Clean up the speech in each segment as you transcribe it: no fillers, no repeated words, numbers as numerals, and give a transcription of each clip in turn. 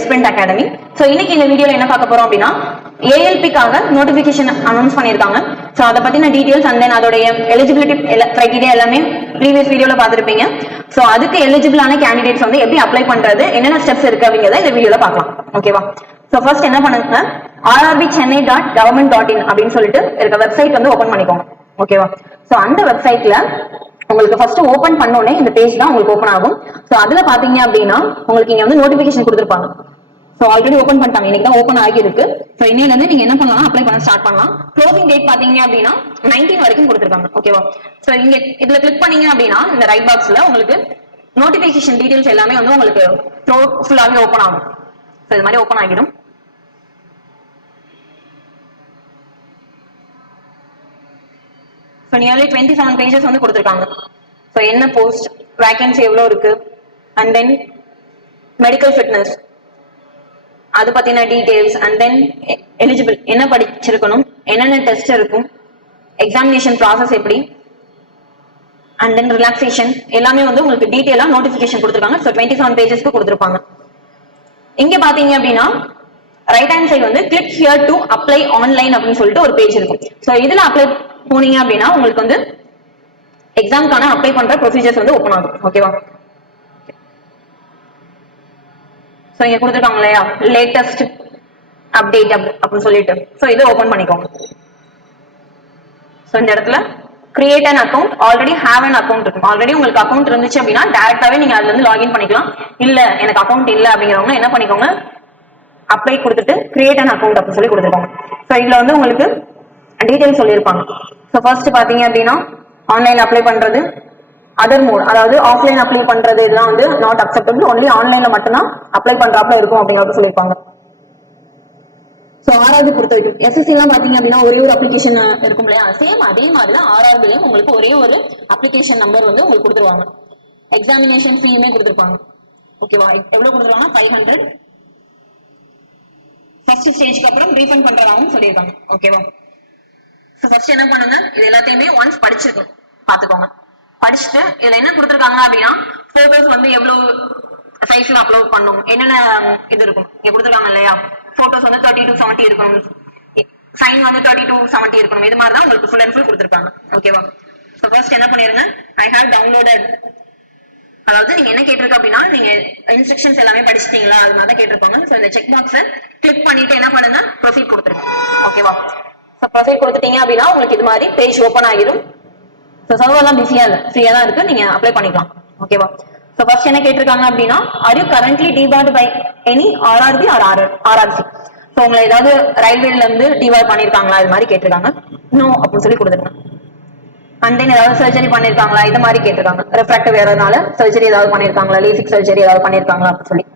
Sprint Academy. So இன்னைக்கு இந்த வீடியோல என்ன பார்க்க போறோம் அப்படின்னா ALP-க்காக நோட்டிபிகேஷன் அனௌன்ஸ் பண்ணிருக்காங்க. சோ அத பத்தின டீடைல்ஸ் அண்ட் தென் அதோட எலிஜிபிலிட்டி கிரைட்டீரியா எல்லாமே ப்ரீவியஸ் வீடியோல பார்த்திருப்பீங்க. சோ அதுக்கு எலிஜிபிளான கேண்டிடேட்ஸ் வந்து எப்படி அப்ளை பண்றது, என்னென்ன ஸ்டெப்ஸ் இருக்கு அப்படிங்கறத இந்த வீடியோல பார்க்கலாம். ஓகேவா? சோ ஃபர்ஸ்ட் என்ன பண்ணுங்க, rrbchennai.government.in அப்படின்னு சொல்லிட்டு இருக்க வெப்சைட் வந்து ஓபன் பண்ணிக்கோங்க. ஓகேவா? சோ அந்த வெப்சைட்ல உங்களுக்கு ஃபர்ஸ்ட் ஓபன் பண்ணோனே இந்த பேஜ் தான் உங்களுக்கு ஓபன் ஆகும். சோ அதுல பாத்தீங்க அப்படின்னா உங்களுக்கு இங்க வந்து நோட்டிபிகேஷன் கொடுத்திருப்பாங்க. சோ ஆல்ரெடி ஓபன் பண்ணிட்டாங்க, இன்னைக்கு தான் ஓபன் ஆகி இருக்கு. சோ இன்னையில இருந்து நீங்க என்ன பண்ணலாம், அப்ளை பண்ண ஸ்டார்ட் பண்ணலாம். க்ளோசிங் டேட் பாத்தீங்க அப்படின்னா 19 வரைக்கும் கொடுத்திருக்காங்க. ஓகேவா? சோ இங்க இதுல கிளிக் பண்ணீங்க அப்படின்னா இந்த ரைட் பாக்ஸ்ல உங்களுக்கு நோட்டிபிகேஷன் டீடைல்ஸ் எல்லாமே வந்து உங்களுக்கு ஃபுல்லாவே ஓபன் ஆகும். சோ இது மாதிரி ஓபன் ஆகிடும். So nearly 27 pages வந்து கொடுத்திருக்காங்க. So என்ன போஸ்ட், வேகன்சி எவ்வளவு இருக்கு, and then மெடிக்கல் ஃபிட்னஸ் அது பத்தின டீடைல்ஸ், and then எலிஜிபிள் என்ன படிச்சிருக்கணும், என்னென்ன டெஸ்ட் இருக்கும், எக்ஸாமினேஷன் ப்ராசஸ் எப்படி, and then ரிலாக்ஸேஷன் எல்லாமே வந்து உங்களுக்கு டீடைலா நோட்டிபிகேஷன் கொடுத்திருக்காங்க. So 27 பேஜஸ்க்கு கொடுத்திருப்பாங்க. இங்க பாத்தீங்க அப்படின்னா ரைட் ஹேண்ட் சைடு வந்து click here to apply online அப்படின்னு சொல்லிட்டு ஒரு பேஜ் இருக்கும். சோ இதுல அப்ளை போனீங்க அப்படின்னா உங்களுக்கு வந்து எக்ஸாம்க்கான அப்ளை பண்ற ப்ரொசீஜர்ஸ் வந்து ஓபன் ஆகும். ஓகேவா? சோ இங்க கொடுத்திருக்காங்க இல்லையா லேட்டஸ்ட் அப்டேட் அப்படின்னு சொல்லிட்டு, சோ இதை ஓபன் பண்ணிக்கோங்க. சோ இந்த இடத்துல create an account, already have an account இருக்கும். ஆல்ரெடி உங்களுக்கு அக்கௌண்ட் இருந்துச்சு அப்படின்னா டைரக்டாவே நீங்க அதுல இருந்து லாகின் பண்ணிக்கலாம். இல்ல எனக்கு அக்கௌண்ட் இல்ல அப்படிங்கிறவங்க என்ன பண்ணிக்கோங்க, அப்ளை கொடுத்துட்டு கிரியேட் an account அப்படின்னு சொல்லி கொடுத்துருக்கோங்க. சோ இதுல வந்து உங்களுக்கு டீடைல் சொல்லியிருப்பாங்க. சோ ஃபர்ஸ்ட் பாத்தீங்க அப்படின்னா ஆன்லைன்ல அப்ளை பண்றது, அதர் மோட் அதாவது ஆஃப்லைன் அப்ளை பண்றது இதெல்லாம் வந்து நாட் அக்செப்டபிள், ஒன்லி ஆன்லைன்ல மட்டும்தான் அப்ளை பண்றாப்ல இருக்கும் அப்படிங்கறது சொல்லியிருப்பாங்க. சோ ஆர்ஆர்பி பொறுத்த வரைக்கும் எஸ்எஸ்சி எல்லாம் பாத்தீங்க அப்படின்னா ஒரே ஒரு அப்ளிகேஷன் இருக்கும் இல்லையா, சேம் அதே மாதிரி தான் ஆர்ஆர்பிலையும் உங்களுக்கு ஒரே ஒரு அப்ளிகேஷன் நம்பர் வந்து உங்களுக்கு கொடுத்துருவாங்க. எக்ஸாமினேஷன் ஃபீமே கொடுத்துருப்பாங்க. ஓகேவா? எவ்வளவு கொடுத்துருவாங்க, 500. ஃபர்ஸ்ட் ஸ்டேஜ்க்கு அப்புறம் ரீஃபண்ட் பண்றதாகவும் சொல்லியிருக்காங்க. ஓகேவா? ஃபர்ஸ்ட் என்ன பண்ணுங்க, இது எல்லாத்தையுமே ஒன்ஸ் படிச்சிருக்கணும், பாத்துக்கோங்க. படிச்சுட்டு இதுல என்ன கொடுத்துருக்காங்க அப்படின்னா போட்டோஸ் வந்து எவ்வளவு சைஸ்ல அப்லோட் பண்ணும், என்னென்ன இது இருக்கும் இங்க கொடுத்துருக்காங்க இல்லையா. போட்டோஸ் வந்து 30 to 70 இருக்கணும், சைன் வந்து 30 to 70 இருக்கணும். இது மாதிரி தான் உங்களுக்கு ஃபுல் அண்ட் ஃபுல் கொடுத்துருக்காங்க. ஓகேவா? ஸோ ஃபர்ஸ்ட் என்ன பண்ணிருங்க, ஐ ஹேவ் டவுன்லோடட், அதாவது நீங்க என்ன கேட்டிருக்க அப்படின்னா நீங்க இன்ஸ்ட்ரக்ஷன்ஸ் எல்லாமே படிச்சிட்டீங்களா அது மாதிரி தான் கேட்டிருப்பாங்க. ஸோ இந்த செக் பாக்ஸை கிளிக் பண்ணிட்டு என்ன பண்ணுங்க, ப்ரொசீட் கொடுத்துருங்க. ஓகேவா? ப்ரொசீட் கொடுத்துட்டீங்க அப்படின்னா உங்களுக்கு இது மாதிரி பேஜ் ஓபன் ஆகிடும். ஸோ சர்வர்லாம் பிஸியா இல்ல, ஃப்ரீயா தான் இருக்கு, நீங்க அப்ளை பண்ணிக்கலாம். ஓகேவா? ஸோ ஃபர்ஸ்ட் என்ன கேட்டிருக்காங்க அப்படின்னா are you currently debarred by any RRB or RRC. So உங்களை ஏதாவது ரயில்வேல இருந்து டிபார்ட் பண்ணிருக்காங்களா இது மாதிரி கேட்டிருக்காங்க. நோ அப்படின்னு சொல்லி கொடுத்துருங்க. அண்ட் தென் ஏதாவது சர்ஜரி பண்ணிருக்காங்களா இது மாதிரி கேட்டிருக்காங்க. ரெஃப்ராக்டிவ் ஏறதுனால சர்ஜரி ஏதாவது பண்ணிருக்காங்களா, லேசிக் சர்ஜரி ஏதாவது பண்ணிருக்காங்களா அப்படின்னு சொல்லி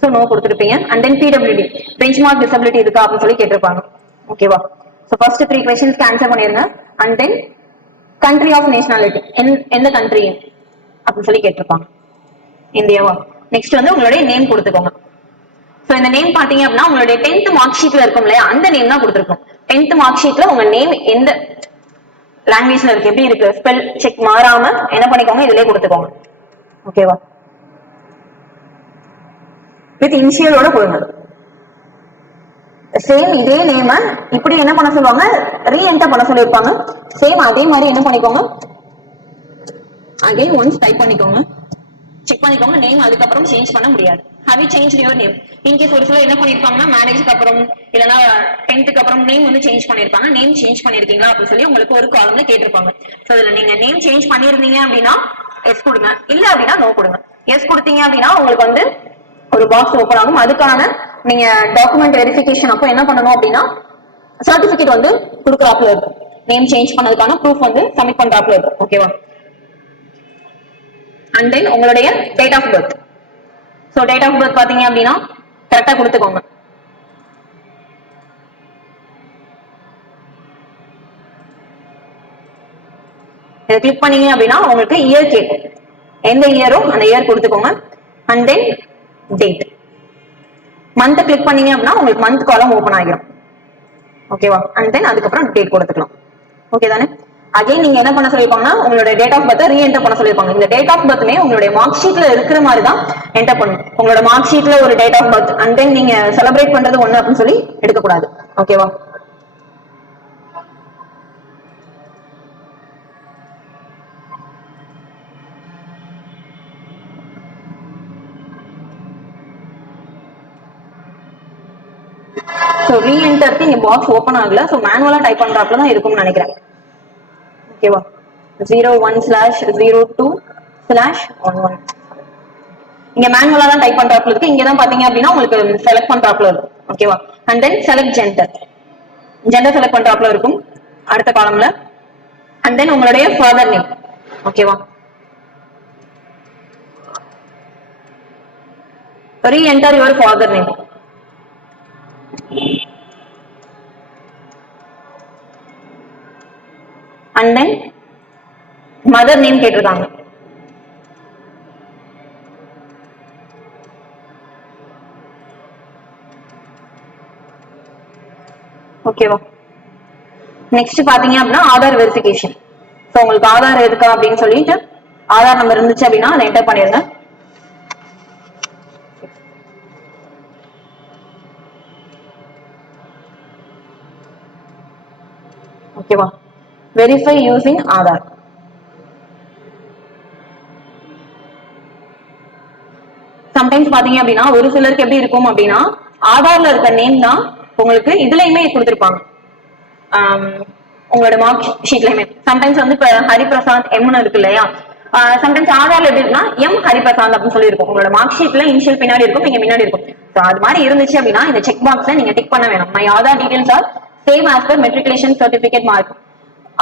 ஸோ நோ கொடுத்துருப்பீங்க. And then PWD benchmark disability இருக்கா அப்படின்னு சொல்லி கேட்டிருப்பாங்க. ஓகேவா? ஸோ ஃபர்ஸ்ட் 3 questions ஆன்சர் பண்ணிருங்க. And then country of nationality, எந்த கண்ட்ரி அப்படின்னு சொல்லி கேட்டிருப்பாங்க, இந்தியாவா. நெக்ஸ்ட் வந்து உங்களுடைய நேம் கொடுத்துக்கோங்க. ஸோ இந்த நேம் பாத்தீங்க அப்படின்னா உங்களுடைய 10th மார்க் ஷீட்ல இருக்கும் இல்லையா, அந்த நேம் தான் கொடுத்துருக்கோம். 10th மார்க் ஷீட்ல உங்க நேம் எந்த லாங்குவேஜ்ல இருக்கு, எப்படி இருக்கு, ஸ்பெல் செக் மாறாம என்ன பண்ணிக்கோங்க, இதுலயே கொடுத்துக்கோங்க. ஓகேவா? வித் இனிஷியலோட கொடுங்க. சேம் இதே நேம இப்படி என்ன பண்ண சொல்லுவாங்க, ரீஎன்டர் பண்ண சொல்லிருப்பாங்க. சேம் அதே மாதிரி என்ன பண்ணிக்கோங்க, அகைன் ஒன்ஸ் டைப் பண்ணிக்கோங்க, செக் பண்ணிக்கோங்க. நேம் அதுக்கப்புறம் சேஞ்ச் பண்ண முடியாது. Have you change your name? In case ஒரு சில என்ன பண்ணிருப்பாங்கன்னா மேரேஜ்க்கு அப்புறம் இல்லைன்னா 10th அப்புறம் நேம் வந்து சேஞ்ச் பண்ணிருப்பாங்க. நேம் சேஞ்ச் பண்ணிருக்கீங்களா அப்படின்னு சொல்லி உங்களுக்கு ஒரு காலம்ல கேட்டிருப்பாங்க. ஸோ இதுல நீங்க நேம் சேஞ்ச் பண்ணிருந்தீங்க அப்படின்னா எஸ் கொடுங்க, இல்ல அப்படின்னா நோ கொடுங்க. எஸ் கொடுத்தீங்க அப்படின்னா உங்களுக்கு வந்து ஒரு பாக்ஸ் ஓபன் ஆகும். அதுக்கான நீங்க டாக்குமெண்ட் வெரிஃபிகேஷன் அப்போ என்ன பண்ணணும் அப்படின்னா சர்டிபிகேட் வந்து கொடுக்குறாப்புல இருக்கும், நேம் சேஞ்ச் பண்ணதுக்கான ப்ரூஃப் வந்து சப்மிட் பண்றாப்புல இருக்கும். ஓகேவா? அண்ட் தென் உங்களுடைய date of birth. So date of birth பாத்தீங்க அப்படின்னா கரெக்டா கொடுத்துக்கோங்க. இதை கிளிக் பண்ணீங்க அப்படின்னா உங்களுக்கு இயர் கேட்கும், எந்த இயரோ அந்த இயர் கொடுத்துக்கோங்க. And then date, month click பண்ணீங்க அப்படின்னா உங்களுக்கு மந்த் காலம் ஓபன் ஆகிடும். ஓகேவா? அண்ட் தென் அதுக்கப்புறம் டேட் கொடுத்துக்கலாம். ஓகே தானே? அகைன் நீங்க என்ன பண்ண சொல்லிருப்பாங்கன்னா உங்களோட டேட் ஆஃப் பர்த் ரீஎன்டர் பண்ண சொல்லிருப்பாங்க. இந்த டேட் ஆஃப் பர்த்மே உங்களுடைய மார்க் ஷீட்ல இருக்கிற மாதிரி தான் என்டர் பண்ணும். உங்களோட மார்க் ஷீட்ல ஒரு date of birth and then நீங்க செலிப்ரேட் பண்றது ஒண்ணு அப்படின்னு சொல்லி எடுக்கக்கூடாது. ஓகேவா? ஸோ ரீஎன்டருக்கு இங்க பாக்ஸ் ஓப்பன் ஆகல. ஸோ மேனுவலா டைப் பண்றாப்புல தான் இருக்கும்னு நினைக்கிறேன். ஓகேவா? 01/02/11 இங்க மேனுவலா தான் டைப் பண்றாப்புல இருக்கு. இங்க தான் பாத்தீங்க அப்படின்னா உங்களுக்கு செலக்ட் பண்றாப்புல இருக்கும். ஓகேவா? And then select gender select பண்றாப்புல இருக்கும் அடுத்த காலம்ல. அண்ட் தென் உங்களுடைய ஃபாதர் நேம். ஓகேவா? re-enter your father name. And then mother name கேட்டிருக்காங்க. ஓகேவா? நெக்ஸ்ட் பாத்தீங்க அப்படின்னா ஆதார் வெரிஃபிகேஷன். ஸோ உங்களுக்கு ஆதார் இருக்கா அப்படின்னு சொல்லிட்டு ஆதார் நம்பர் இருந்துச்சு அப்படின்னா அதை என்டர் பண்ணிருங்க. ஓகேவா? Verify using Aadhaar. சம்டைம்ஸ் பாத்தீங்க அப்படின்னா ஒரு சிலருக்கு எப்படி இருக்கும் அப்படின்னா ஆதார்ல இருக்க நேம் தான் உங்களுக்கு இதுலயுமே கொடுத்திருப்பாங்க. உங்களோட மார்க் ஷீட்லயுமே சம்டைம்ஸ் வந்து இப்ப ஹரிபிரசாத் எம்னு இருக்கு இல்லையா? சம்டைம்ஸ் ஆதார்ல எப்படி இருக்குன்னா எம் ஹரிபிரசாத் அப்படின்னு சொல்லி இருக்கும். உங்களோட மார்க் ஷீட்ல இனிஷியல் பின்னாடி இருக்கும், நீங்க முன்னாடி இருக்கும். ஸோ அது மாதிரி இருந்துச்சு அப்படின்னா இந்த செக் பாக்ஸ்ல நீங்க டிக் பண்ண வேணும். My Aadhaar details R same as per matriculation certificate mark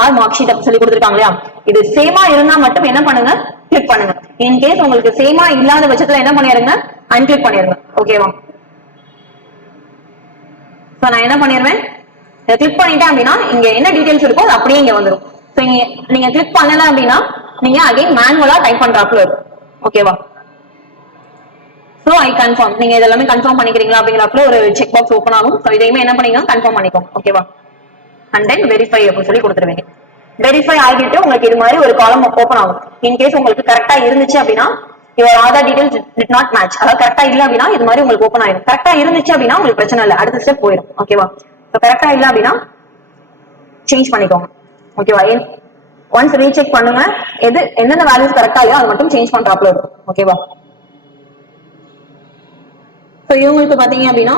R mark sheet அப்படி சொல்லி கொடுத்துருக்காங்க இல்லையா? இது சேமா இருந்தா மட்டும் என்ன பண்ணுங்க, கிளிக் பண்ணுங்க. இன் கேஸ் உங்களுக்கு சேமா இல்லாத பட்சத்துல என்ன பண்ணிருங்க, அன்கிளிக் பண்ணிருங்க. ஓகேவா? சோ நான் என்ன பண்ணிருவேன், கிளிக் பண்ணிட்டேன் அப்படின்னா இங்க என்ன டீடைல்ஸ் இருக்கோ அது அப்படியே இங்க வந்துடும். சோ நீங்க கிளிக் பண்ணல அப்படின்னா நீங்க அகைன் மேனுவலா டைப் பண்றாப்புல இருக்கும். ஓகேவா? So I confirm. நீங்க இதெல்லாமே கன்ஃபார்ம் பண்ணிக்கிறீங்களா அப்படிங்கிறப்பல ஒரு செக் பாக்ஸ் ஓப்பன் ஆகும். சோ இதையுமே என்ன பண்ணீங்க, கன்ஃபார்ம் பண்ணிக்கோங்க. ஓகேவா? அண்ட் தென் வெரிஃபை அப்படின்னு சொல்லி கொடுத்துருவீங்க. வெரிஃபை ஆகிட்டு உங்களுக்கு இது மாதிரி ஒரு காலம் ஓப்பன் ஆகும். இன்கேஸ் உங்களுக்கு கரெக்டா இருந்துச்சு அப்படின்னா your Aadhaar details did not match, அதாவது கரெக்டா இல்ல அப்படின்னா இது மாதிரி உங்களுக்கு ஓப்பன் ஆயிடும். கரெக்டா இருந்துச்சு அப்படின்னா உங்களுக்கு பிரச்சனை இல்லை, அடுத்த ஸ்டெப் போயிடும். ஓகேவா? கரெக்டா இல்ல அப்படின்னா சேஞ்ச் பண்ணிக்கோங்க. ஓகேவா? ஒன்ஸ் ரீசெக் பண்ணுங்க, எது எந்தெந்த வேல்யூஸ் கரெக்டா இல்லையோ அது மட்டும் சேஞ்ச் பண்றாப்ல இருக்கும். ஓகேவா? சோ இவங்களுக்கு பாத்தீங்க அப்படின்னா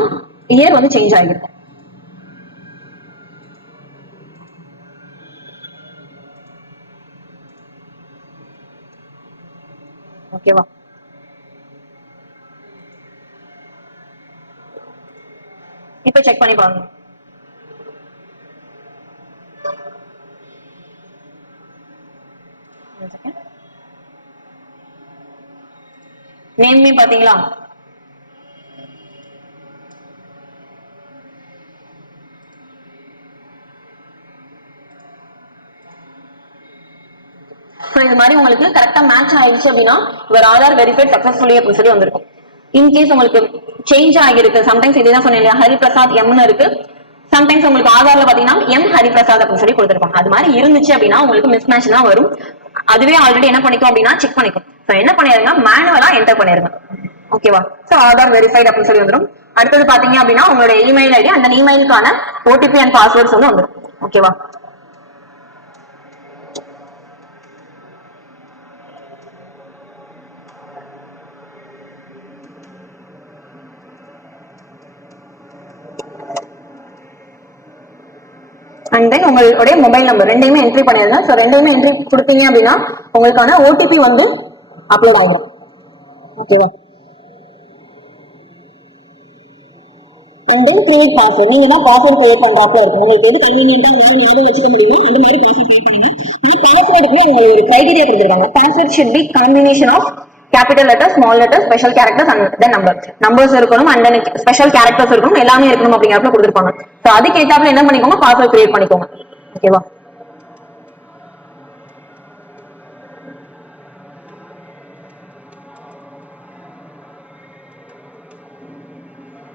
இயர் வந்து சேஞ்ச் ஆகிருக்கும். ஓகேவா? இப்ப செக் பண்ணி பாருங்க. நேம்மே பாத்தீங்களா? இது மாதிரி உங்களுக்கு கரெக்டா மேட்ச் ஆயிடுச்சு அப்படின்னா ஒரு ஆதார் வெரிஃபைட் சக்சஸ்ஃபுல்லி அப்படின்னு சொல்லி வந்திருக்கும். இன்கேஸ் உங்களுக்கு சேஞ்ச் ஆகிருக்கு, சம்டைம்ஸ் இதுதான் சொன்னேன் ஹரிபிரசாத் எம்னு இருக்கு, சம்டைம்ஸ் உங்களுக்கு ஆதார்ல பாத்தீங்கன்னா எம் ஹரிபிரசாத் அப்படின்னு சொல்லி கொடுத்திருப்பாங்க. அது மாதிரி இருந்துச்சு அப்படின்னா உங்களுக்கு மிஸ் மேட்ச் தான் வரும். அதுவே ஆல்ரெடி என்ன பண்ணிக்கும் அப்படின்னா செக் பண்ணிக்கும். என்ன பண்ணிருங்க, மேனுவலா என்டர் பண்ணிருங்க. ஓகேவா? சோ ஆதார் வெரிஃபைட் அப்படின்னு சொல்லி வந்துடும். அடுத்தது பாத்தீங்க அப்படின்னா உங்களோட இமெயில் ஐடி, அந்த இமெயிலுக்கான ஓடிபி அண்ட் பாஸ்வேர்ட்ஸ் வந்து வந்துடும். ஓகேவா? அண்ட் தென் உங்களுடைய மொபைல் நம்பர் ரெண்டையுமே என்ட்ரி பண்ணிருங்க. ஸோ ரெண்டையுமே என்ட்ரி கொடுத்தீங்க அப்படின்னா உங்களுக்கான ஓடிபி வந்து அப்லோட் ஆகும். ஓகேவா? And then create password. நீங்க தான் பாஸ்வேர்ட் கிரியேட் பண்றாப்ல இருக்கும். உங்களுக்கு எது கன்வீனியன்ட்டா ஞாபகம் வச்சுக்க முடியும் அந்த மாதிரி பாஸ்வேர்ட் கிரியேட் பண்ணுங்க. பாஸ்வேர்டுக்குமே உங்களுக்கு ஒரு கிரைடீரியா கொடுத்துருக்காங்க. Password should be combination of capital letter, small letter, special characters and then numbers இருக்கணும், அண்ட் தென் ஸ்பெஷல் கேரக்டர்ஸ் இருக்கணும், எல்லாமே இருக்கணும் அப்படிங்கிறப்ப கொடுத்துருப்பாங்க. ஸோ அதுக்கு ஏற்றாப்புல என்ன பண்ணிக்கோங்க, பாஸ்வேர்ட் கிரியேட் பண்ணிக்கோங்க. ஓகேவா?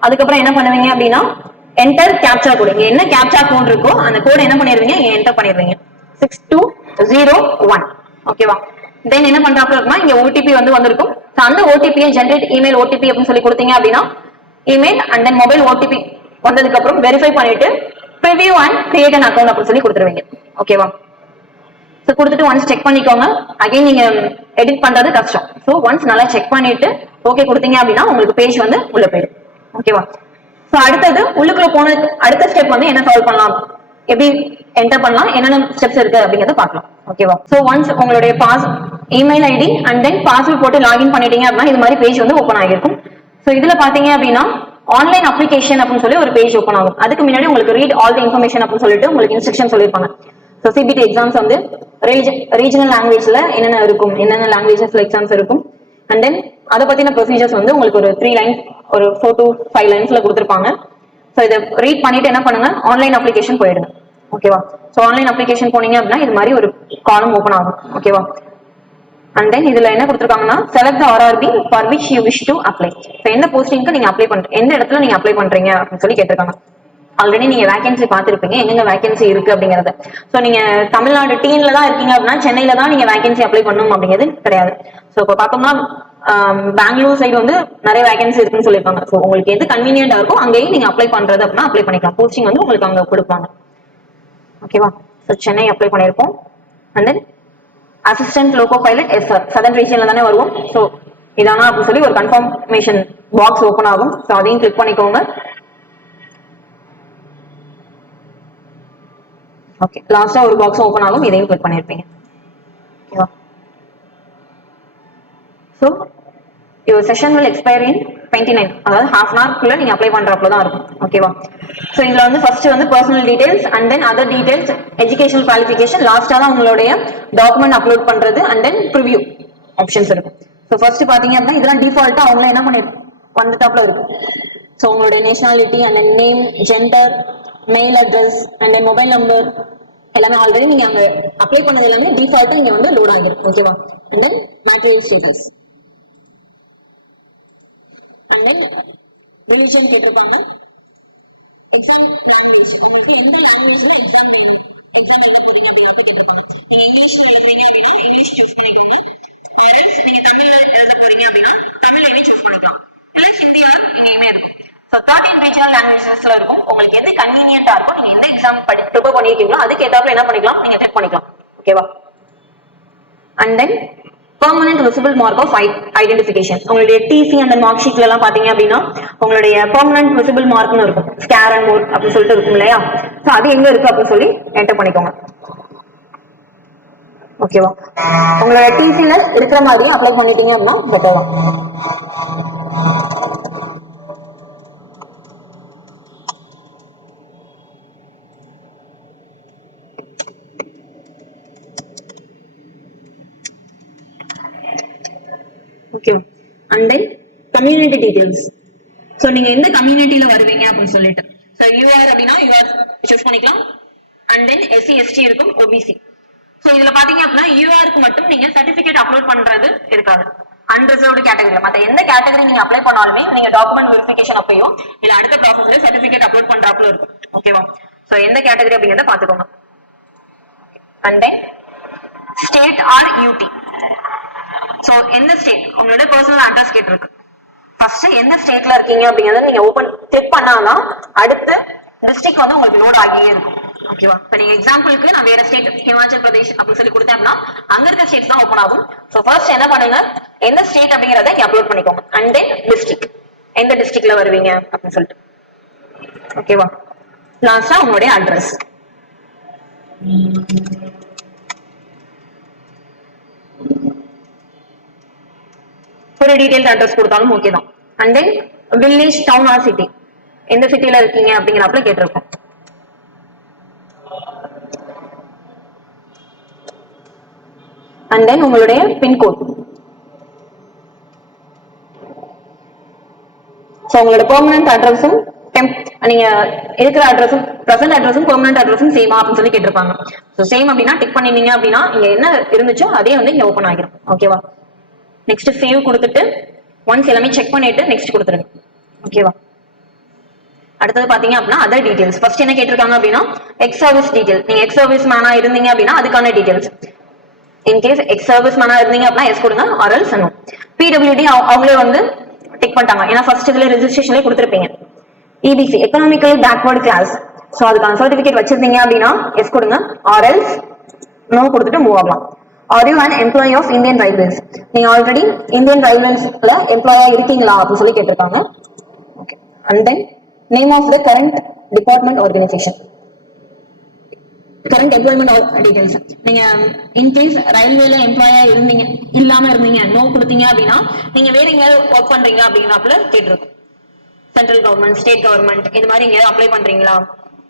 அதுக்கப்புறம் என்ன பண்ணுவீங்க அப்படின்னா என்டர் கேப்சா கோட். இங்க என்ன கேப்சா கோட் இருக்கோ அந்த கோட் என்ன பண்ணிடுவீங்க, என்டர் பண்ணிடுவீங்க. 6201. ஓகேவா? தென் என்ன பண்றாப்ல இருக்குன்னா இங்க ஓடிபி வந்து வந்திருக்கும். அந்த ஓடிபியை ஜென்ரேட் இமெயில் ஓடிபி அப்படின்னு சொல்லி கொடுத்தீங்க அப்படின்னா email and then mobile OTP வந்ததுக்கு அப்புறம் வெரிஃபை பண்ணிட்டு preview and create an account அப்படின்னு சொல்லி கொடுத்துருவீங்க. ஓகேவா? ஸோ கொடுத்துட்டு ஒன்ஸ் செக் பண்ணிக்கோங்க. அகைன் நீங்க எடிட் பண்றது கஷ்டம். ஸோ ஒன்ஸ் நல்லா செக் பண்ணிட்டு ஓகே கொடுத்தீங்க அப்படின்னா உங்களுக்கு பேஜ் வந்து உள்ள போயிடும். ஓகேவா? ஸோ அடுத்தது உள்ளுக்குள்ள போன அடுத்த ஸ்டெப் வந்து என்ன சால்வ் பண்ணலாம், எப்படி என்டர் பண்ணலாம், என்னென்ன ஸ்டெப்ஸ் இருக்கு அப்படிங்கறத பார்க்கலாம். ஓகேவா? ஸோ ஒன்ஸ் உங்களுடைய email ID and then password போட்டு லாகின் பண்ணிட்டீங்க அப்படின்னா இது மாதிரி பேஜ் வந்து ஓப்பன் ஆகிருக்கும். ஸோ இதுல பாத்தீங்க அப்படின்னா ஆன்லைன் அப்ளிகேஷன் அப்படின்னு சொல்லி ஒரு பேஜ் ஓப்பன் ஆகும். அதுக்கு முன்னாடி உங்களுக்கு ரீட் ஆல் தி இன்ஃபர்மேஷன் அப்படின்னு சொல்லிட்டு உங்களுக்கு இன்ஸ்ட்ரக்ஷன் சொல்லிருப்பாங்க. ஸோ சிபிடி எக்ஸாம்ஸ் வந்து ரீஜனல் லாங்குவேஜ்ல என்னென்ன இருக்கும், என்னென்ன லாங்குவேஜஸ்ல எக்ஸாம்ஸ் இருக்கும், அண்ட் தென் அதை பத்தின ப்ரொசீஜர்ஸ் வந்து உங்களுக்கு ஒரு 3 லைன்ஸ் ஒரு 4 to 5 லைன்ஸ்ல கொடுத்துருப்பாங்க. ஸோ இதை ரீட் பண்ணிட்டு என்ன பண்ணுங்க, ஆன்லைன் அப்ளிகேஷன் போயிடுங்க. ஓகேவா? ஸோ ஆன்லைன் அப்ளிகேஷன் போனீங்க அப்படின்னா இது மாதிரி ஒரு காலம் ஓப்பன் ஆகும். ஓகேவா? அண்ட் தென் இதுல என்ன கொடுத்துருக்காங்கன்னா select RRB for which you wish to apply. So எந்த போஸ்டிங்க்கு நீங்க அப்ளை பண்றீங்க, எந்த இடத்துல நீங்க அப்ளை பண்றீங்க அப்படின்னு சொல்லி கேட்டிருக்காங்க. ஆல்ரெடி நீங்க வேகன்சி பார்த்துருப்பீங்க, எங்க வேகன்சி இருக்கு அப்படிங்கறது. ஸோ நீங்க தமிழ்நாடு டீம்ல தான் இருக்கீங்க அப்படின்னா சென்னையில தான் நீங்க வேகன்சி அப்ளை பண்ணணும் அப்படிங்கிறது கிடையாது. ஸோ இப்போ பார்த்தோம்னா பெங்களூர் சைடு வந்து நிறைய வேகன்சி இருக்குன்னு சொல்லியிருக்காங்க. ஸோ உங்களுக்கு எது கன்வீனியன்டா இருக்கும் அங்கேயும் நீங்க அப்ளை பண்றது அப்படின்னா அப்ளை பண்ணிக்கலாம். போஸ்டிங் வந்து உங்களுக்கு அங்க கொடுப்பாங்க. ஓகேவா? ஸோ சென்னை அப்ளை பண்ணியிருப்போம். And then assistant loco pilot SR southern ரீஜன்ல தானே வருவோம். ஸோ இதானா அப்படின்னு சொல்லி ஒரு கன்ஃபர்மேஷன் பாக்ஸ் ஓப்பன் ஆகும். ஸோ அதையும் கிளிக் பண்ணிக்கோங்க. ஓகே, லாஸ்டா ஒரு பாக்ஸ் ஓப்பன் ஆகும், இதையும் கிளிக் பண்ணிருப்பீங்க. ஓகேவா? So your session will expire in 29, அதாவது ஹாஃப் அன் ஹவர்க்குள்ள நீங்க அப்ளை பண்றப்பல தான் இருக்கும். ஓகேவா? ஸோ இதுல வந்து ஃபர்ஸ்ட் வந்து personal details and then other details, educational qualification, லாஸ்டா தான் உங்களுடைய டாக்குமெண்ட் அப்லோட் பண்றது அண்ட் தென் ப்ரிவியூ ஆப்ஷன்ஸ் இருக்கும். ஸோ ஃபர்ஸ்ட் பாத்தீங்க அப்படின்னா இதெல்லாம் டிஃபால்ட்டா அவங்கள என்ன பண்ணி வந்துட்டாப்ல இருக்கு. ஸோ உங்களுடைய nationality and then name, gender, mail address and then mobile number எல்லாமே ஆல்ரெடி நீங்க அங்க அப்ளை பண்ணது எல்லாமே டிஃபால்ட்டா இங்க வந்து லோட் ஆகிடும். ஓகேவா? And then matrimonial status and then religion கேட்டிருக்காங்க. எக்ஸாம் லாங்குவேஜ் எந்த லாங்குவேஜ்ல எக்ஸாம் வேணும், எக்ஸாம் என்ன படிக்கிறீங்க கேட்டிருக்காங்க. இங்கிலீஷ்ல எழுதுறீங்க அப்படின்னா இங்கிலீஷ் சூஸ் பண்ணிக்கோங்க. ஆர்எல்ஸ் நீங்க தமிழ்ல எழுத போறீங்க அப்படின்னா தமிழ் எழுதி சூஸ் பண்ணிக்கலாம். இல்ல ஹிந்தியா இங்கேயுமே இருக்கும். ஸோ 13 ரீஜனல் லாங்குவேஜஸ்ல இருக்கும். உங்களுக்கு எது கன்வீனியன்டா இருக்கும், நீங்க எந்த எக்ஸாம் ப்ரிப்பேர் பண்ணிருக்கீங்களோ அதுக்கு ஏதாப்புல என்ன பண்ணிக்கலாம், நீங்க செக் பண்ணிக்கலாம். ஓகேவா? And then permanent visible mark of identification. உங்களுடைய டிசி அண்ட் மார்க் ஷீட்ல எல்லாம் பாத்தீங்க அப்படின்னா உங்களுடைய பெர்மனன்ட் விசிபிள் மார்க்னு இருக்கும், ஸ்கேர் அண்ட் மோர் அப்படின்னு சொல்லிட்டு இருக்கும் இல்லையா? ஸோ அது எங்க இருக்கு அப்படின்னு சொல்லி என்டர் பண்ணிக்கோங்க. ஓகேவா? உங்களோட டிசில இருக்கிற மாதிரியும் அப்ளை பண்ணிட்டீங்க அப்படின்னா பெட்டர் தான். Okay. And then community details. So நீங்க எந்த கம்யூனிட்டியில வருவீங்க அப்படின்னு சொல்லிட்டு. ஸோ யூஆர் அப்படின்னா யூஆர் சூஸ் பண்ணிக்கலாம். அண்ட் தென் எஸ்சி எஸ்டி இருக்கும், ஓபிசி. ஸோ இதுல பாத்தீங்க அப்படின்னா யூஆருக்கு மட்டும் நீங்க சர்டிபிகேட் அப்லோட் பண்றது இருக்காது. அன்ரிசர்வ்டு கேட்டகரியில மற்ற எந்த கேட்டகரி நீங்க அப்ளை பண்ணாலுமே நீங்க டாக்குமெண்ட் வெரிஃபிகேஷன் அப்பயோ இல்ல அடுத்த ப்ராசஸ்ல சர்டிபிகேட் அப்லோட் பண்றாப்புல இருக்கும். ஓகேவா? ஸோ எந்த கேட்டகரி அப்படிங்கறத பாத்துக்கோங்க. And then state or UT. So எந்த ஸ்டேட், உங்களோட பர்சனல் அட்ரஸ் கேட்டிருக்கு. ஃபர்ஸ்ட் எந்த ஸ்டேட்ல இருக்கீங்க அப்படிங்கறத நீங்க ஓபன் கிளிக் பண்ணாதான் அடுத்து டிஸ்ட்ரிக்ட் வந்து உங்களுக்கு லோட் ஆகியே இருக்கும். ஓகேவா? இப்ப நீங்க எக்ஸாம்பிளுக்கு நான் வேற ஸ்டேட் ஹிமாச்சல் பிரதேஷ் அப்படின்னு சொல்லி கொடுத்தேன் அப்படின்னா அங்க இருக்க ஸ்டேட்ஸ் தான் ஓபன் ஆகும். சோ ஃபர்ஸ்ட் என்ன பண்ணுங்க, எந்த ஸ்டேட் அப்படிங்கறத நீங்க அப்லோட் பண்ணிக்கோங்க. அண்ட் தென் டிஸ்ட்ரிக்ட், எந்த டிஸ்ட்ரிக்ட்ல வருவீங்க அப்படின்னு சொல்லிட்டு. ஓகேவா? லாஸ்டா உங்களுடைய அட்ரஸ். ஒரு டீடைல் அட்ரஸ் கொடுத்தாலும் ஓகே தான். And then village, town or city, எந்த சிட்டில இருக்கீங்க அப்படிங்கிறப்பல கேட்டிருக்கோம். அண்ட் தென் உங்களுடைய பின்கோட். சோ உங்களோட பெர்மனன்ட் அட்ரஸும் நீங்க இருக்கிற அட்ரஸும் பிரசன்ட் அட்ரஸும் பெர்மனன்ட் அட்ரஸும் சேமா அப்படின்னு சொல்லி கேட்டிருப்பாங்க. சோ சேம் அப்படின்னா டிக் பண்ணிட்டீங்க அப்படின்னா இங்க என்ன இருந்துச்சோ அதே வந்து இங்க ஓபன் ஆகிரும். ஓகேவா? நெக்ஸ்ட் சேவ் கொடுத்துட்டு ஒன்ஸ் எல்லாமே செக் பண்ணிட்டு நெக்ஸ்ட் கொடுத்துருங்க. ஓகேவா? அடுத்தது பாத்தீங்க அப்படின்னா அதர் டீடைல்ஸ். ஃபர்ஸ்ட் என்ன கேட்டிருக்காங்க அப்படின்னா எக்ஸ் சர்வீஸ் டீடைல். நீங்க எக்ஸ் சர்வீஸ் மேனா இருந்தீங்க அப்படின்னா அதுக்கான டீடைல்ஸ். இன்கேஸ் எக்ஸ் சர்வீஸ் மேனா இருந்தீங்க அப்படின்னா எஸ் கொடுங்க, ஆர் எல்ஸ் நோ. பிடபிள்யூடி அவங்களே வந்து டிக் பண்ணிட்டாங்க, ஏன்னா ஃபர்ஸ்ட் இதுல ரெஜிஸ்ட்ரேஷன்ல கொடுத்துருப்பீங்க. EBC economical backward class, so அதுக்கான சர்டிபிகேட் வச்சிருந்தீங்க அப்படின்னா எஸ் கொடுங்க, ஆர் எல்ஸ் நோ கொடுத்துட்டு மூவ் ஆகலாம். Are you an employee of Indian railways, நீங்க ஆல்ரெடி இந்தியன் ரயில்வேஸ்ல எம்ப்ளாயா இருக்கீங்களா அப்படின்னு சொல்லி கேட்டிருக்காங்க. Okay. And then name of the current department organisation, current employment details. நீங்க இன்கேஸ் ரயில்வேல எம்ப்ளாயா இல்லாம இருந்தீங்க நோ கொடுத்தீங்க அப்படின்னா நீங்க வேற எங்கேயாவது ஒர்க் பண்றீங்க அப்படிங்கிறப்பல கேட்டிருக்கும். சென்ட்ரல் கவர்மெண்ட், ஸ்டேட் கவர்மெண்ட் இது மாதிரி எங்கேயாவது அப்ளை பண்றீங்களா,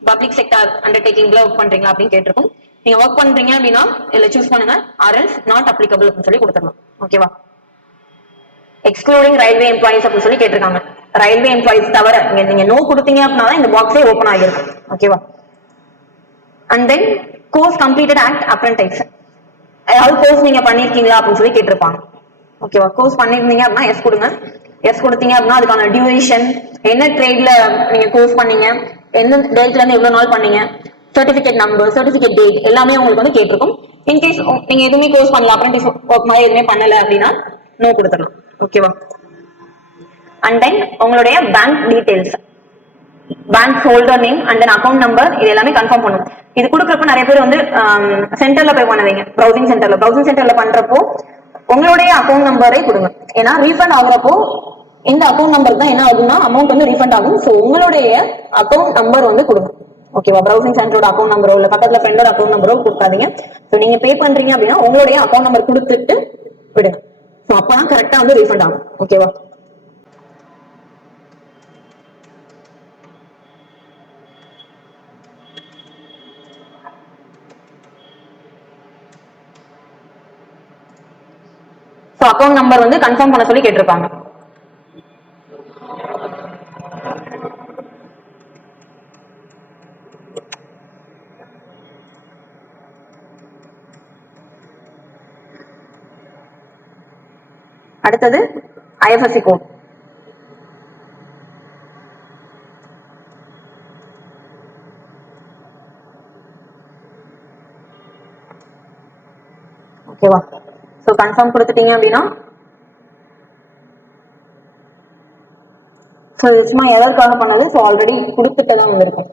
பப்ளிக் செக்டர் அண்டர்டேக்கிங்ல ஒர்க் பண்றீங்களா அப்படின்னு கேட்டிருக்கும். நீங்க ஒர்க் பண்றீங்க அப்படின்னா இதுல சூஸ் பண்ணுங்க, ஆர் எல்ஸ் நாட் அப்ளிகபிள் அப்படின்னு சொல்லி கொடுத்துடலாம். ஓகேவா. எக்ஸ்க்ளூடிங் ரயில்வே எம்ப்ளாயிஸ் அப்படின்னு சொல்லி கேட்டிருக்காங்க. ரயில்வே எம்ப்ளாயிஸ் தவிர நீங்க நோ கொடுத்தீங்க அப்படின்னா இந்த பாக்ஸே ஓப்பன் ஆகிருக்கும். ஓகேவா. And then course completed at apprentice, ஏதாவது கோர்ஸ் நீங்க பண்ணிருக்கீங்களா அப்படின்னு சொல்லி கேட்டிருப்பாங்க. ஓகேவா. கோர்ஸ் பண்ணிருந்தீங்க அப்படின்னா எஸ் கொடுங்க. எஸ் கொடுத்தீங்க அப்படின்னா அதுக்கான டியூரேஷன், என்ன ட்ரேட்ல நீங்க கோர்ஸ் பண்ணீங்க, எந்த டேட்ல இருந்து எவ்வளவு நாள் பண்ணீங்க, சர்டிபிகேட் நம்பர், சர்டிபிகேட் டேட் எல்லாமே உங்களுக்கு வந்து கேட்டிருக்கும். இன்கேஸ் நீங்க எதுவுமே கோர்ஸ் பண்ணல, அப்ரென்டிஸ் ஒர்க் மாதிரி எதுவுமே பண்ணல அப்படின்னா நோ கொடுத்துடலாம். ஓகேவா. அண்ட் தென் உங்களுடைய bank details, bank holder name and then account number இது எல்லாமே கன்ஃபார்ம் பண்ணும். இது கொடுக்குறப்ப நிறைய பேர் வந்து சென்டர்ல போய் பண்ணுவீங்க, ப்ரௌசிங் சென்டர்ல பண்றப்போ உங்களுடைய அக்கௌண்ட் நம்பரை கொடுங்க. ஏன்னா ரீஃபண்ட் ஆகுறப்போ இந்த அக்கௌண்ட் நம்பர் தான் என்ன ஆகும்னா அமௌண்ட் வந்து ரீஃபண்ட் ஆகும். ஸோ உங்களுடைய அக்கௌண்ட் நம்பர் வந்து கொடுங்க. ஓகேவா. ப்ரௌசிங் சென்டரோட அக்கௌண்ட் நம்பரோ இல்ல பக்கத்துல ஃப்ரெண்டோட அக்கௌண்ட் நம்பரோ கொடுக்காதீங்க. ஸோ நீங்க பே பண்றீங்க அப்படின்னா உங்களுடைய அக்கௌண்ட் நம்பர் கொடுத்துட்டு விடுங்க. ஸோ அப்பதான் கரெக்டா வந்து ரீஃபண்ட் ஆகும். ஓகேவா. ஸோ அக்கௌண்ட் நம்பர் வந்து கன்ஃபார்ம் பண்ண சொல்லி கேட்டிருப்பாங்க. அடுத்தது ஐஎஃப்எஸ்சி கோட். ஓகேவா. ஸோ கன்ஃபார்ம் கொடுத்துட்டீங்க அப்படின்னா ஸோ சும்மா எதற்காக பண்ணது, ஸோ ஆல்ரெடி கொடுத்துட்டு தான் வந்திருக்கும்.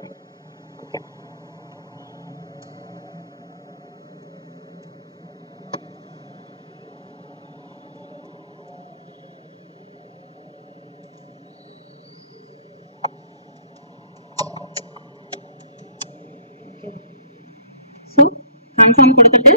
கன்ஃபார்ம் கொடுத்துட்டு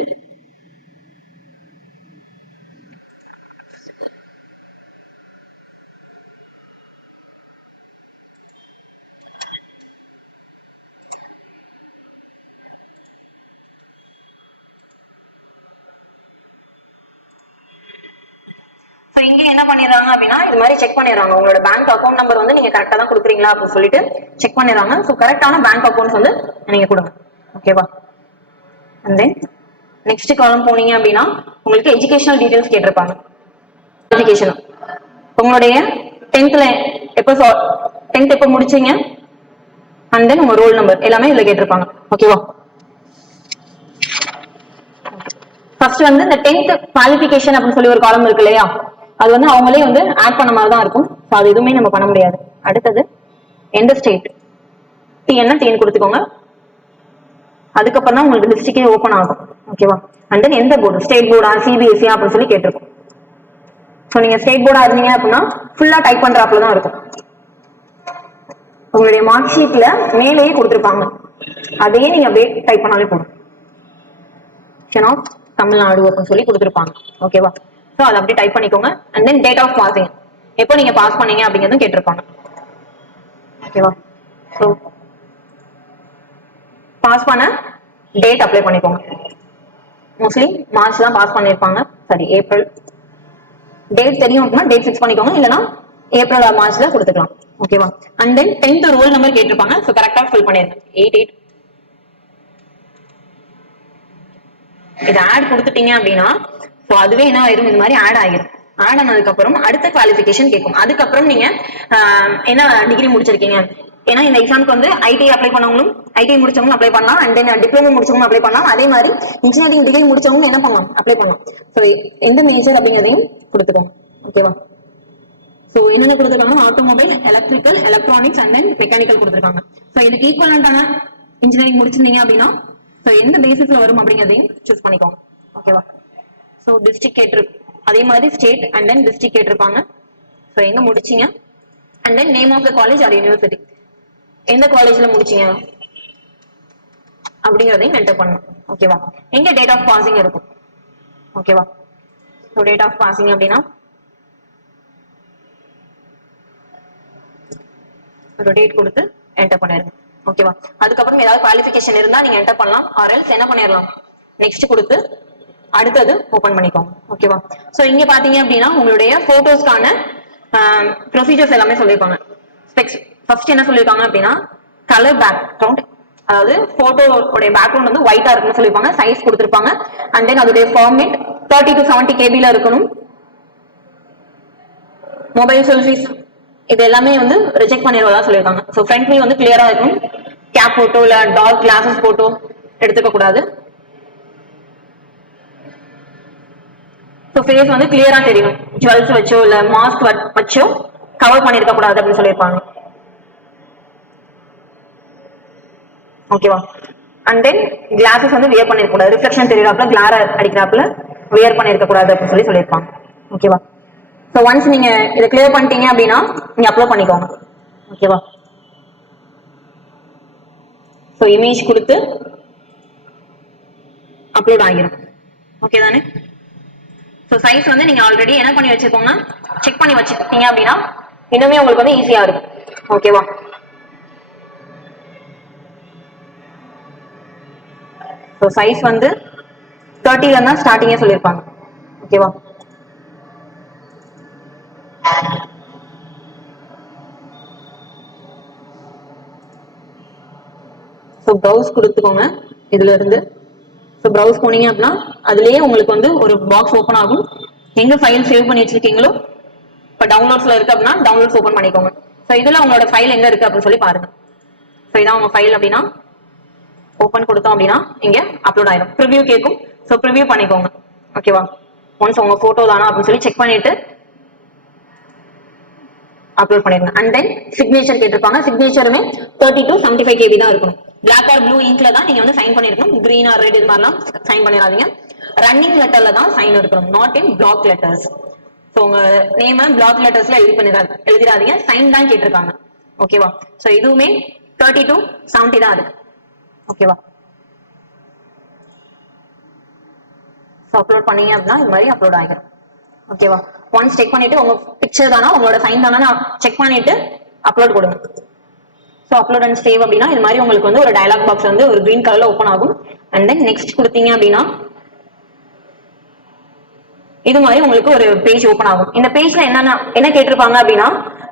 இங்க என்ன பண்ணிடுறாங்க அப்படின்னா இது மாதிரி செக் பண்ணிடுறாங்க, உங்களோட பேங்க் அக்கௌண்ட் நம்பர் வந்து நீங்க கரெக்டா தான் கொடுக்குறீங்களா அப்படின்னு சொல்லிட்டு செக் பண்ணிடுறாங்க. ஸோ கரெக்டான பேங்க் அக்கௌண்ட்ஸ் வந்து நீங்க கொடுங்க. ஓகேவா. அண்ட் தென் நெக்ஸ்ட் காலம் போனீங்க அப்படின்னா உங்களுக்கு எஜுகேஷனல் டீடைல்ஸ் கேட்டிருப்பாங்க. எஜுகேஷன் உங்களுடைய 10th எப்போ முடிச்சீங்க அண்ட் தென் உங்க ரோல் நம்பர் எல்லாமே இதுல கேட்டிருப்பாங்க. ஓகேவா. ஃபர்ஸ்ட் வந்து இந்த 10th குவாலிஃபிகேஷன் அப்படின்னு சொல்லி ஒரு காலம் இருக்கு இல்லையா, அது வந்து அவங்களே வந்து ஆட் பண்ண மாதிரி தான் இருக்கும். ஸோ அது எதுவுமே நம்ம பண்ண முடியாது. அடுத்தது எந்த ஸ்டேட், டிஎன் டிஎன் கொடுத்துக்கோங்க. அதுக்கப்புறம் தான் உங்களுக்கு டிஸ்ட்ரிக்டே ஓப்பன் ஆகும். ஓகேவா. அண்ட் தென் எந்த போர்டு, ஸ்டேட் போர்டா சிபிஎஸ்சி அப்படின்னு சொல்லி கேட்டிருக்கும். ஸோ நீங்க ஸ்டேட் போர்டா இருந்தீங்க அப்படின்னா ஃபுல்லா டைப் பண்றாப்புல தான் இருக்கும். உங்களுடைய மார்க் ஷீட்ல மேலேயே கொடுத்துருப்பாங்க, அதையே நீங்க அப்படியே டைப் பண்ணாலே போதும். தமிழ்நாடு அப்படின்னு சொல்லி கொடுத்துருப்பாங்க. ஓகேவா. ஸோ அதை அப்படியே டைப் பண்ணிக்கோங்க. And then date of passing, எப்போ நீங்க பாஸ் பண்ணீங்க அப்படிங்கிறதும் கேட்டிருப்பாங்க. ஓகேவா. ஸோ பாஸ் பண்ண டேட் அப்ளை பண்ணிக்கோங்க. மோஸ்ட்லி மார்ச் தான் பாஸ் பண்ணிருப்பாங்க, சாரி ஏப்ரல். டேட் தெரியும் அப்படின்னா டேட் ஃபிக்ஸ் பண்ணிக்கோங்க, இல்லைன்னா ஏப்ரல் ஆர் மார்ச்ல கொடுத்துக்கலாம். ஓகேவா. And then 10th roll number கேட்டிருப்பாங்க. ஸோ கரெக்டா ஃபில் பண்ணிருங்க. 88 இது ஆட் கொடுத்துட்டீங்க அப்படின்னா ஸோ அதுவே என்ன ஆயிரும், இந்த மாதிரி ஆட் ஆகிடும். ஆட் ஆனதுக்கு அப்புறம் அடுத்த குவாலிஃபிகேஷன் கேட்கும். அதுக்கப்புறம் நீங்க என்ன டிகிரி முடிச்சிருக்கீங்க, ஏன்னா இந்த எக்ஸாமுக்கு வந்து ஐடி அப்ளை பண்ணவங்களும் ஐடி முடிச்சவங்களும் அப்ளை பண்ணலாம், அண்ட் தென் டிப்ளமோ முடிச்சவங்களும் அப்ளை பண்ணலாம், அதே மாதிரி இன்ஜினியரிங் டிகிரி முடிச்சவங்க என்ன பண்ணலாம், அப்ளை பண்ணலாம். ஸோ எந்த மேஜர் அப்படிங்கிறதையும் கொடுத்துக்கோங்க. ஓகேவா? ஸோ என்னென்ன கொடுத்துருக்காங்க, automobile, electrical, electronics and then mechanical கொடுத்துருக்காங்க. ஸோ இதுக்கு ஈக்குவலண்டான இன்ஜினியரிங் முடிச்சிருந்தீங்க அப்படின்னா ஸோ எந்த பேசிஸ்ல வரும் அப்படிங்கிறதையும் சூஸ் பண்ணிக்கோங்க. ஓகேவா? ஸோ டிஸ்ட்ரிக்ட் கேட்டிருக்கு, அதே மாதிரி ஸ்டேட் அண்ட் தென் டிஸ்ட்ரிக்ட் கேட்டிருப்பாங்க. ஸோ எங்க முடிச்சீங்க and then name of the college or university, எந்த காலேஜ்ல முடிச்சீங்க அப்படிங்கறதையும் என்டர் பண்ணணும். ஓகேவா? எங்க டேட் ஆஃப் பாசிங் இருக்கும். ஓகேவா? ஸோ டேட் ஆஃப் பாசிங் அப்படின்னா ஒரு டேட் கொடுத்து என்டர் பண்ணிருங்க. ஓகேவா? அதுக்கப்புறம் ஏதாவது குவாலிஃபிகேஷன் இருந்தா நீங்க என்டர் பண்ணலாம், ஆர் எல்ஸ் என்ன பண்ணிடலாம், நெக்ஸ்ட் கொடுத்து அடுத்தது ஓபன் பண்ணிக்கோங்க. ஓகேவா? சோ இங்க பாத்தீங்க அப்படின்னா உங்களுடைய போட்டோஸ்க்கான ப்ரொசீஜர்ஸ் எல்லாமே சொல்லிருப்பாங்க. ஃபர்ஸ்ட் என்ன சொல்லிருக்காங்க அப்படின்னா கலர் பேக்ரவுண்ட், அதாவது போட்டோடைய பேக்ரவுண்ட் வந்து ஒயிட்டா இருக்குன்னு சொல்லிருப்பாங்க, சைஸ் கொடுத்திருப்பாங்க, அண்ட் தென் அதோடைய ஃபார்மேட் 30 to 70 KB இருக்கணும். மொபைல் செல்ஃபிஸ் இது எல்லாமே வந்து ரிஜெக்ட் பண்ணிடுவதா சொல்லியிருக்காங்க. ஸோ ஃப்ரண்ட் வியூ வந்து கிளியரா இருக்கும், கேப் போட்டோ இல்ல டார்க் கிளாஸஸ் போட்டோ எடுத்துக்க கூடாது. ஸோ ஃபேஸ் வந்து கிளியரா தெரியணும், ஜுவல்ஸ் வச்சோ இல்ல மாஸ்க் வச்சோ கவர் பண்ணிருக்க கூடாது அப்படின்னு சொல்லியிருப்பாங்க. ஓகேவா? அண்ட் தென் கிளாஸஸ் வந்து வியர் பண்ணிருக்க கூடாது, ரிஃப்ளெக்ஷன் தெரியறாப்புல கிளார அடிக்கிறாப்புல வியர் பண்ணிருக்க கூடாது அப்படின்னு சொல்லியிருப்பாங்க. ஓகேவா? ஸோ ஒன்ஸ் நீங்க இதை கிளியர் பண்ணிட்டீங்க அப்படின்னா நீங்க அப்லோட் பண்ணிக்கோங்க. ஓகேவா? ஸோ இமேஜ் கொடுத்து அப்லோட் ஆகிரும். ஓகே தானே? ஸோ சைஸ் வந்து நீங்க ஆல்ரெடி என்ன பண்ணி வச்சிருக்கோங்கன்னா செக் பண்ணி வச்சுக்கிட்டீங்க அப்படின்னா இன்னுமே உங்களுக்கு வந்து ஈஸியா இருக்கும். ஓகேவா? ஸோ சைஸ் வந்து 30ல தான் ஸ்டார்டிங்கே சொல்லியிருப்பாங்க. ஓகேவா? ஸோ ப்ரௌஸ் கொடுத்துக்கோங்க இதுல இருந்து. ஸோ ப்ரௌஸ் போனீங்க அப்படின்னா அதுலயே உங்களுக்கு வந்து ஒரு பாக்ஸ் ஓப்பன் ஆகும், எங்க ஃபைல் சேவ் பண்ணி வச்சிருக்கீங்களோ இப்போ டவுன்லோட்ஸ்ல இருக்கு அப்படின்னா டவுன்லோட்ஸ் ஓப்பன் பண்ணிக்கோங்க. ஸோ இதுல உங்களோட ஃபைல் எங்க இருக்கு அப்படின்னு சொல்லி பாருங்க. ஸோ இதான் உங்க ஃபைல் அப்படின்னா ஓப்பன் கொடுத்தோம் அப்படின்னா இங்க அப்லோட் ஆயிடும். ப்ரிவியூ கேட்கும், ஸோ ப்ரிவியூ பண்ணிக்கோங்க. ஓகேவா? ஒன்ஸ் உங்க போட்டோ தானா அப்படின்னு சொல்லி செக் பண்ணிட்டு அப்லோட் பண்ணிருங்க. அண்ட் தென் சிக்னேச்சர் கேட்டிருப்பாங்க, சிக்னேச்சருமே 30 to 75 KB தான் இருக்கணும். பிளாக் ஆர் ப்ளூ இங்க்ல தான் நீங்க வந்து சைன் பண்ணிருக்கணும், கிரீன் ஆர் ரெட் இது மாதிரிலாம் சைன் பண்ணிடாதீங்க. ரன்னிங் லெட்டர்ல தான் சைன் இருக்கணும், not in block letters. So உங்க நேம பிளாக் லெட்டர்ஸ்ல எழுதிடாதீங்க, சைன் தான் கேட்டிருக்காங்க. ஓகேவா? ஸோ இதுவுமே 30 to 70 தான் இருக்கு. ஓகேவா? ஸோ அப்லோட் பண்ணீங்க அப்படின்னா இது மாதிரி அப்லோட் ஆகிடும். ஓகேவா? ஒன்ஸ் செக் பண்ணிட்டு உங்க பிக்சர் தானா உங்களோட சைன் தானா செக் பண்ணிட்டு அப்லோட் கொடுங்க. ஸோ அப்லோட் அண்ட் சேவ் அப்படின்னா இது மாதிரி உங்களுக்கு வந்து ஒரு டயலாக் பாக்ஸ் வந்து ஒரு கிரீன் கலர்ல ஓப்பன் ஆகும். அண்ட் தென் நெக்ஸ்ட் கொடுத்தீங்க அப்படின்னா இது மாதிரி உங்களுக்கு ஒரு பேஜ் ஓப்பன் ஆகும். இந்த பேஜ்ல என்ன கேட்டிருப்பாங்க அப்படின்னா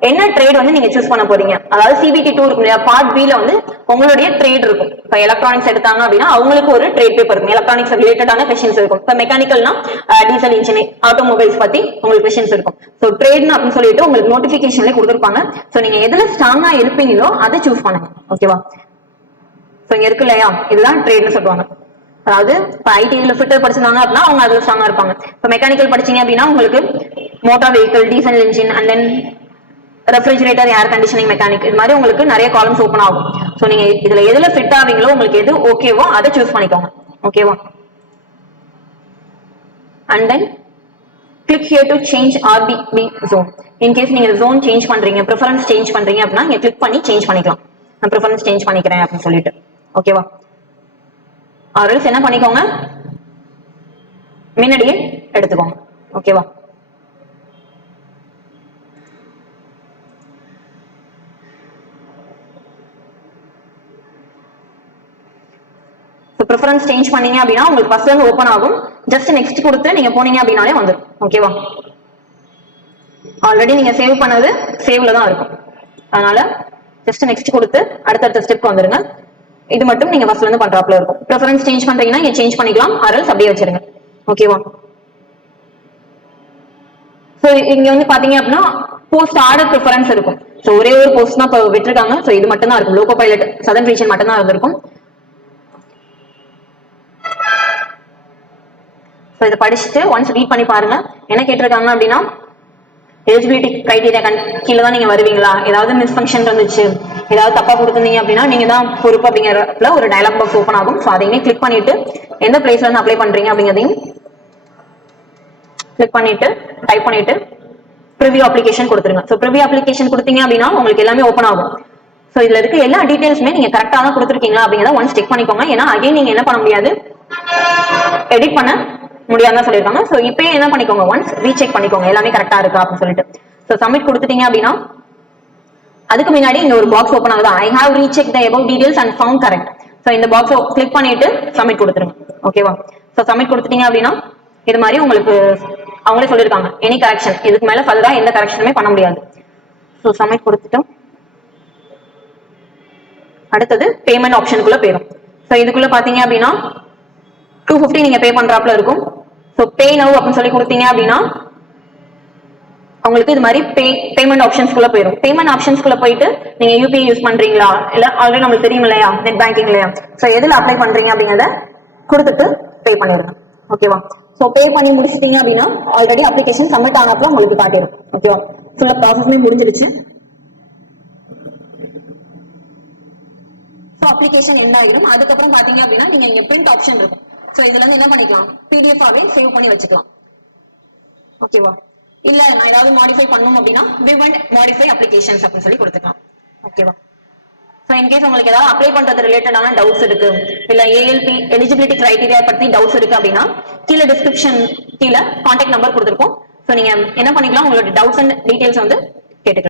என்ன ட்ரேட் வந்து நீங்க சூஸ் பண்ண போறீங்க, அதாவது CBT 2 இருக்கும் இல்லையா, பார்ட் B-ல வந்து உங்களுடைய ட்ரேட் இருக்கும். இப்போ எலக்ட்ரானிக்ஸ் எடுத்தாங்க அப்படின்னா அவங்களுக்கு ஒரு ட்ரேட் பேப்பர் இருக்கும், எலக்ட்ரானிக்ஸ் ரிலேட்டடான கொஸ்டின்ஸ் இருக்கும். இப்போ மெக்கானிக்கல்னா டீசல் இன்ஜின் ஆட்டோமொபைல்ஸ் பத்தி உங்களுக்கு கொஸ்டின்ஸ் இருக்கும். ஸோ ட்ரேட்னு அப்படின்னு சொல்லிட்டு உங்களுக்கு நோட்டிபிகேஷன்ல கொடுத்துருப்பாங்க. ஸோ நீங்க எதுல ஸ்ட்ராங்கா இருப்பீங்களோ அதை சூஸ் பண்ணுங்க. ஓகேவா? ஸோ இங்க இருக்கு இல்லையா, இதுதான் ட்ரேட்னு சொல்லுவாங்க. அதாவது இப்போ ஐடில ஃபிட்டர் படிச்சிருந்தாங்க அப்படின்னா அவங்க அதுல ஸ்ட்ராங்கா இருப்பாங்க. இப்போ மெக்கானிக்கல் படிச்சீங்க அப்படின்னா உங்களுக்கு motor vehicle, diesel engine and then refrigerator, air conditioning, mechanic இது மாதிரி உங்களுக்கு நிறைய காலம்ஸ் ஓப்பன் ஆகும். ஸோ நீங்க இதுல எதுல ஃபிட் ஆவீங்களோ உங்களுக்கு எது ஓகேவோ அதை சூஸ் பண்ணிக்கோங்க. ஓகேவா? And then click here to change RBB zone. In case நீங்க ஜோன் சேஞ்ச் பண்றீங்க, ப்ரிஃபரன்ஸ் சேஞ்ச் பண்றீங்க அப்படின்னா நீங்க கிளிக் பண்ணி சேஞ்ச் பண்ணிக்கலாம். நான் ப்ரிஃபரன்ஸ் சேஞ்ச் பண்ணிக்கிறேன் அப்படின்னு சொல்லிட்டு. ஓகேவா? ஆர்எல்ஸ் என்ன பண்ணிக்கோங்க, முன்னாடியே எடுத்துக்கோங்க. ஓகேவா? ப்ரிஃபரன்ஸ் சேஞ்ச் பண்ணீங்க அப்படின்னா உங்களுக்கு ஃபர்ஸ்ட் வந்து ஓப்பன் ஆகும். ஜஸ்ட் நெக்ஸ்ட் கொடுத்து நீங்க போனீங்க அப்படின்னாலே வந்துடும். ஓகேவா? ஆல்ரெடி நீங்க சேவ் பண்ணது சேவ்ல தான் இருக்கும், அதனால ஜஸ்ட் நெக்ஸ்ட் கொடுத்து அடுத்தடுத்த ஸ்டெப் வந்துருங்க. இது மட்டும் நீங்க ஃபர்ஸ்ட்ல இருந்து பண்றாப்ல இருக்கும். ப்ரிஃபரன்ஸ் சேஞ்ச் பண்றீங்கன்னா நீங்க சேஞ்ச் பண்ணிக்கலாம், ஆர்எல்ஸ் அப்படியே வச்சிருங்க. ஓகேவா? சோ இங்க வந்து பாத்தீங்க அப்படின்னா போஸ்ட் ஆர்டர் ப்ரிஃபரன்ஸ் இருக்கும். ஸோ ஒரே ஒரு போஸ்ட் தான் இப்போ விட்டுருக்காங்க. ஸோ இது மட்டும் தான் இருக்கும், லோகோ பைலட் சதர்ன் ரீஜன் மட்டும் தான் இருக்கும். ஸோ இதை படிச்சுட்டு ஒன்ஸ் ரீட் பண்ணி பாருங்க. என்ன கேட்டிருக்காங்க அப்படின்னா, எலிஜிபிலிட்டி கிரைட்டீரியா கீழே தான் நீங்க வருவீங்களா, ஏதாவது மிஸ் ஃபங்க்ஷன் இருந்துச்சு, ஏதாவது தப்பா கொடுத்துருந்தீங்க அப்படின்னா நீங்க தான் பொறுப்பு அப்படிங்கிறப்பல ஒரு டயலாக் பாக்ஸ் ஓப்பன் ஆகும். ஸோ அதையுமே கிளிக் பண்ணிட்டு எந்த பிளேஸ்ல இருந்து அப்ளை பண்றீங்க அப்படிங்கிறதையும் கிளிக் பண்ணிட்டு டைப் பண்ணிட்டு ப்ரிவியூ அப்ளிகேஷன் கொடுத்துருங்க. ஸோ ப்ரிவியூ அப்ளிகேஷன் கொடுத்தீங்க அப்படின்னா உங்களுக்கு எல்லாமே ஓப்பன் ஆகும். ஸோ இதுல இருக்க எல்லா டீடைல்ஸுமே நீங்க கரெக்டா தான் கொடுத்துருக்கீங்களா அப்படிங்கிறத ஒன்ஸ் செக் பண்ணிக்கோங்க. ஏன்னா அகைன் நீங்க என்ன பண்ண முடியாது, எடிட் பண்ண முடியாதுன்னு சொல்லியிருக்காங்க. ஸோ இப்பயே என்ன பண்ணிக்கோங்க, ஒன்ஸ் ரீசெக் பண்ணிக்கோங்க எல்லாமே கரெக்டா இருக்கா அப்படின்னு சொல்லிட்டு. ஸோ சப்மிட் கொடுத்துட்டீங்க அப்படின்னா அதுக்கு முன்னாடி இந்த ஒரு பாக்ஸ் ஓப்பன் ஆகுது, I have recheck the above details and found correct. So இந்த பாக்ஸ் கிளிக் பண்ணிட்டு சப்மிட் கொடுத்துருங்க. ஓகேவா? ஸோ சப்மிட் கொடுத்துட்டீங்க அப்படின்னா இது மாதிரி உங்களுக்கு அவங்களே சொல்லியிருக்காங்க எனி கரெக்ஷன், இதுக்கு மேல ஃபர்தரா எந்த கரெக்ஷனுமே பண்ண முடியாது. ஸோ சப்மிட் கொடுத்துட்டோம். அடுத்தது பேமெண்ட் ஆப்ஷனுக்குள்ள போயிடும். ஸோ இதுக்குள்ள பாத்தீங்க அப்படின்னா 250 நீங்க பே பண்றாப்ல இருக்கும். ஸோ பே நவ் அப்படின்னு சொல்லி கொடுத்தீங்க அப்படின்னா உங்களுக்கு இது மாதிரி பேமெண்ட் ஆப்ஷன்ஸ்குள்ள போயிடும். பேமெண்ட் ஆப்ஷன்ஸ்குள்ள போயிட்டு நீங்க யூபிஐ யூஸ் பண்றீங்களா, இல்ல ஆல்ரெடி நமக்கு தெரியும் இல்லையா நெட் பேங்கிங் இல்லையா, ஸோ எதுல அப்ளை பண்றீங்க அப்படிங்கறத கொடுத்துட்டு பே பண்ணிருங்க. ஓகேவா? ஸோ பே பண்ணி முடிச்சிட்டீங்க அப்படின்னா ஆல்ரெடி அப்ளிகேஷன் சப்மிட் ஆனப்ப உங்களுக்கு காட்டிடும். ஓகேவா? ஃபுல்லா ப்ராசஸ்மே முடிஞ்சிருச்சு. ஸோ அப்ளிகேஷன் எண்ட் ஆகிடும். அதுக்கப்புறம் பாத்தீங்க அப்படின்னா நீங்க இங்க பிரிண்ட் ஆப்ஷன் இருக்கும். ஸோ இதுல இருந்து என்ன பண்ணிக்கலாம், பிடிஎஃப் ஆவே சேவ் பண்ணி வச்சுக்கலாம். ஓகேவா? இல்ல நான் ஏதாவது மாடிஃபை பண்ணணும் அப்படின்னா விவ் அண்ட் மாடிஃபை அப்ளிகேஷன்ஸ் அப்படின்னு சொல்லி கொடுத்துக்கலாம். ஓகேவா? ஸோ இன்கேஸ் உங்களுக்கு ஏதாவது அப்ளை பண்றது ரிலேட்டடான டவுட்ஸ் இருக்கு, இல்ல ஏஎல்பி எலிஜிபிலிட்டி கிரைட்டீரியா பத்தி டவுட்ஸ் இருக்கு அப்படின்னா கீழே டிஸ்கிரிப்ஷன் கீழே கான்டாக்ட் நம்பர் கொடுத்துருக்கோம். ஸோ நீங்க என்ன பண்ணிக்கலாம், உங்களோட டவுட்ஸ் அண்ட் டீடைல்ஸ் வந்து கேட்டுக்கலாம்.